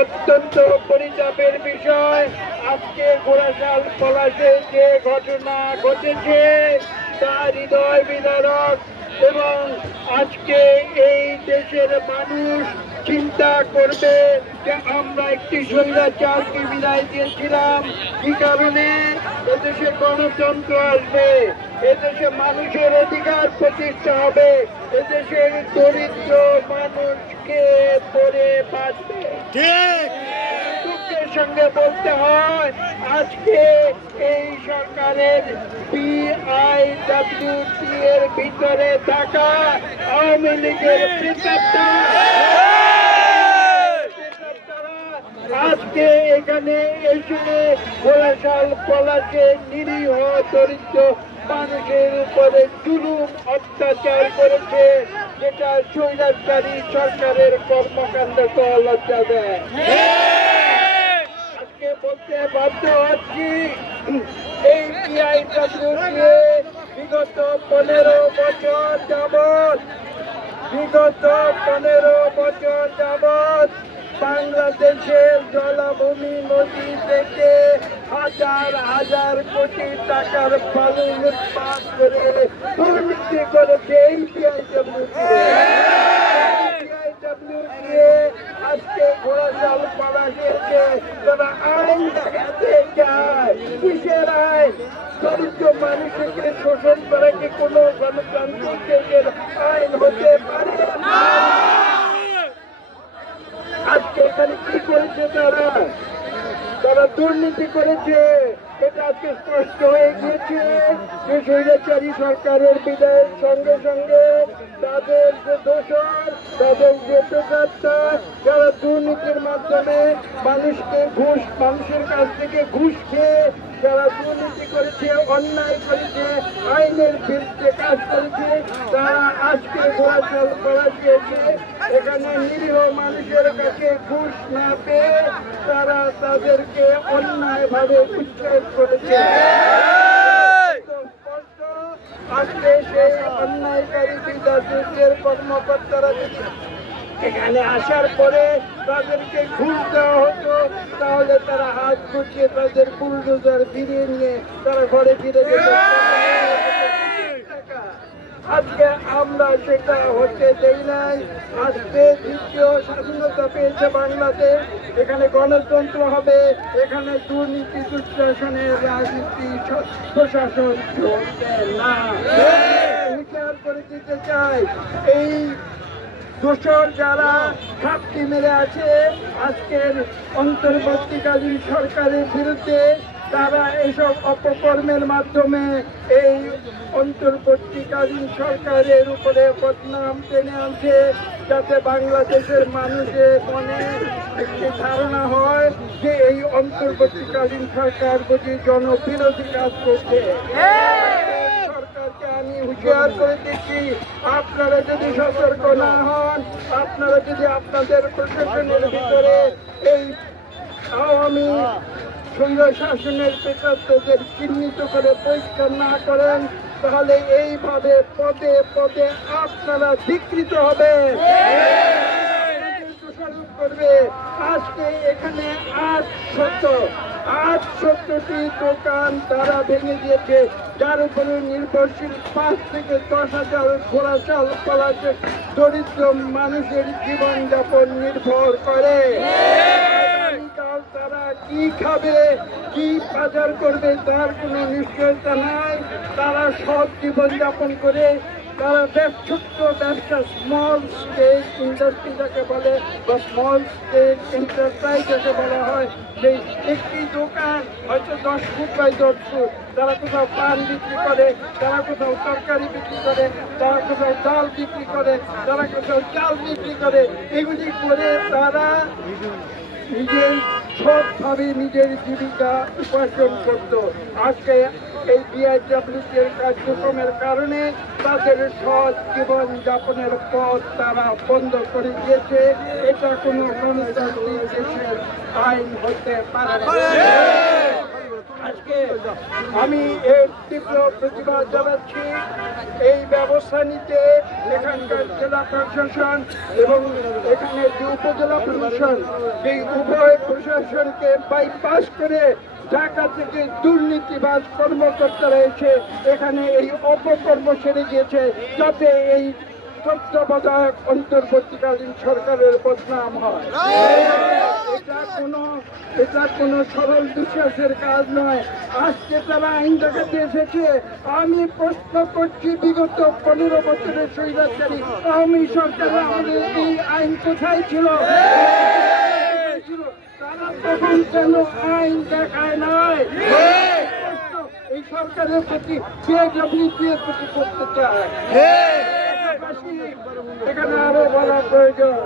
অত্যন্ত পরিতাপের বিষয়। আজকে গোড়াশাল পলাশে যে ঘটনা ঘটেছে, তা হৃদয় বিদারক এবং আজকে এই দেশের মানুষ চিন্তা করবে যে আমরা একটি স্বৈরাচারকে বিদায় দিয়েছিলাম। কি কারণে? এদেশে গণতন্ত্র আসবে এদেশে মানুষের অধিকার প্রতিষ্ঠা হবে এদেশের দরিদ্র মানুষকে পরে বাঁচবে দুঃখের সঙ্গে বলতে হয় আজকে এই সরকারের পিআইডব্লিউটি এর ভিতরে থাকা আওয়ামী লীগের আজকে এখানে এসে ঘোড়াশাল পলাশে নিরীহ দরিদ্র মানুষের উপরে জুলুম অত্যাচার করেছে, যেটা স্বৈরাচারী সরকারের কর্মকাণ্ড লজ্জা দেয়। আজকে বলতে বাধ্য হচ্ছি, এই পিআইডব্লিউসি বিগত পনেরো বছর যাবৎ, বিগত পনেরো বছর যাবৎ বাংলাদেশের জলাভূমি নদী থেকে হাজার হাজার কোটি টাকার বালু উৎপাদ করে দুর্নীতি করেছে এই পিআইডব্লিউসি আজকে ঘোড়াশাল পাড়া গিয়েছে তারা আইন দেখাতে চায়। কিসের আইন? দরিদ্র মানুষকে শোষণ করে কি কোনো গণতান্ত্রিক আইন হতে পারে? না আজকে এখানে কি করেছে তারা। তারা দুর্নীতি করেছে। এটা আজকে স্পষ্ট হয়ে গিয়েছে যে স্বৈরাচারী সরকারের বিদায়ের সঙ্গে সঙ্গে তাদের যে দোষর, তাদের যে পেশাত্তা যারা দুর্নীতির মাধ্যমে মানুষকে ঘুষ, মানুষের কাছ থেকে ঘুষ খেয়ে যারা দুর্নীতি করেছে, অন্যায় করেছে, আইনের বিরুদ্ধে কাজ করেছে, তারা আজকে ঘোরাচল করা দিয়েছে এখানে নিরীহ মানুষের কাছে ঘুষ না পেয়ে তারা তাদেরকে অন্যায় ভাবে উচ্ছেদ করেছে আজকে সেই অন্যায়কারী বিদ্যাসের কর্মকর্তারা যদি এখানে আসার পরে তাদেরকে ঘুষ দেওয়া হতো তাহলে তারা হাত গুটিয়ে তাদের বুলডোজার ফিরিয়ে নিয়ে তারা ঘরে ফিরে যেত। আজকে আমরা সেটা হতে দেই নাই, আজকে দ্বিতীয় স্বাধীনতা পেয়েছে বাংলাদেশ এখানে গণতন্ত্র হবে, এখানে দুর্নীতি, দুঃশাসনের রাজনীতি প্রশাসন চলবে না। বিচার করে দিতে চাই, এই দোষর যারা ঘাপটি মেরে আছে, আজকের অন্তর্বর্তীকালীন সরকারের বিরুদ্ধে তারা এসব অপকর্মের মাধ্যমে এই অন্তর্বর্তীকালীন সরকারের উপরে বদনাম টেনে আনছে, যাতে বাংলাদেশের মানুষের মনে একটি ধারণা হয় যে এই অন্তর্বর্তীকালীন সরকার বুঝি জনবিরোধী কাজ করছে। আমি হুঁশিয়ার করে দিচ্ছি, আপনারা যদি সতর্ক না হন, আপনারা যদি আপনাদের প্রশাসনের ভিতরে এই আওয়ামী সৈন্য শাসনের পেটাত্তদের চিহ্নিত করে পরিষ্কার না করেন, তাহলে এইভাবে পদে পদে আপনারা বিকৃত হবে। দোষারোপ করবে। আজকে এখানে আট শত আট শতটি দোকান তারা ভেঙে দিয়েছে। যার উপরে নির্ভরশীল পাঁচ থেকে দশ হাজার ঘোড়া চাল দরিদ্র মানুষের জীবনযাপন নির্ভর করে। কি খাবে, কি বাজার করবে, তার কোনো নিশ্চয়তা নাই। তারা সৎ জীবনযাপন করে তারা ছোট্ট ব্যবসা স্মল স্কেল ইন্ডাস্ট্রি যাকে বলে, বা স্মল স্কেল এন্টারপ্রাইজ যাকে বলা হয়। সেই একটি দোকান হয়তো দশ ফুট বাই দশ ফুট, তারা কোথাও পান বিক্রি করে, তারা কোথাও তরকারি বিক্রি করে, তারা কোথাও ডাল বিক্রি করে, তারা কোথাও চাল বিক্রি করে। এগুলি করে তারা নিজের সবভাবে নিজের জীবিকা উপার্জন করত। আজকে এই বিআইডব্লিউসি এর কার্যক্রমের কারণে তাদের সৎ জীবন যাপনের পথ তারা বন্ধ করে দিয়েছে। এটা কোনো গণতান্ত্রিক দেশের আইন হতে পারে আমি এর তীব্র প্রতিবাদ জানাচ্ছি। এই ব্যবস্থা নিতে এখানকার জেলা প্রশাসন এবং এখানে যে উপজেলা প্রশাসন এই উভয় প্রশাসনকে বাইপাস করে ঢাকা থেকে দুর্নীতিবাজ কর্মকর্তারা এসে এখানে এই অপকর্ম সেরে গিয়েছে। যাতে এই তত্ত্বাবধায়ক অন্তর্বর্তীকালীন সরকারের বদনাম হয়। এটা কোনো এটা কোনো সরল বিশ্বাসের কাজ নয়। আজকে তারা আইন দেখাতে এসেছে আমি প্রশ্ন করছি, বিগত পনেরো বছরের স্বৈরাচারী আওয়ামী সরকার আমাদের এই আইন কোথায় ছিল? তখন কেন আইন দেখায় নাই? এই সরকারের প্রতি বিএডব্লিউটি এর প্রতি করতে চায়। এখানে আরও বলা প্রয়োজন।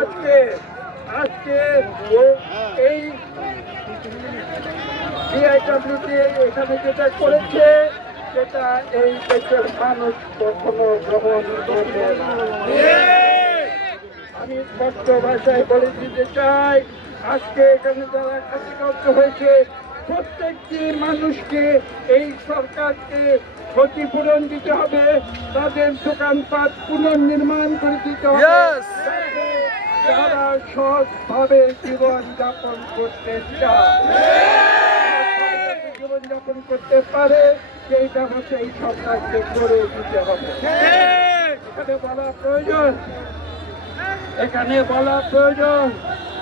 আজকে আজকে এই বিআইডব্লিউটি এখানে যেটা করেছে, সেটা এই দেশের মানুষ কখনো গ্রহণ করবে আমি স্পষ্ট ভাষায় বলে দিতে চাই, আজকে এখানে যারা ক্ষতিগ্রস্ত হয়েছে প্রত্যেকটি মানুষকে এই সরকারকে ক্ষতিপূরণ দিতে হবে তাদের দোকানপাট পুনর্নির্মাণ করে দিতে হবে যাতে তারা সৎভাবে জীবন যাপন করতে চায় জীবন যাপন করতে পারে সেই ব্যবস্থা এই সরকারকে করে দিতে হবে। এখানে বলা প্রয়োজন। এখানে বলা প্রয়োজন।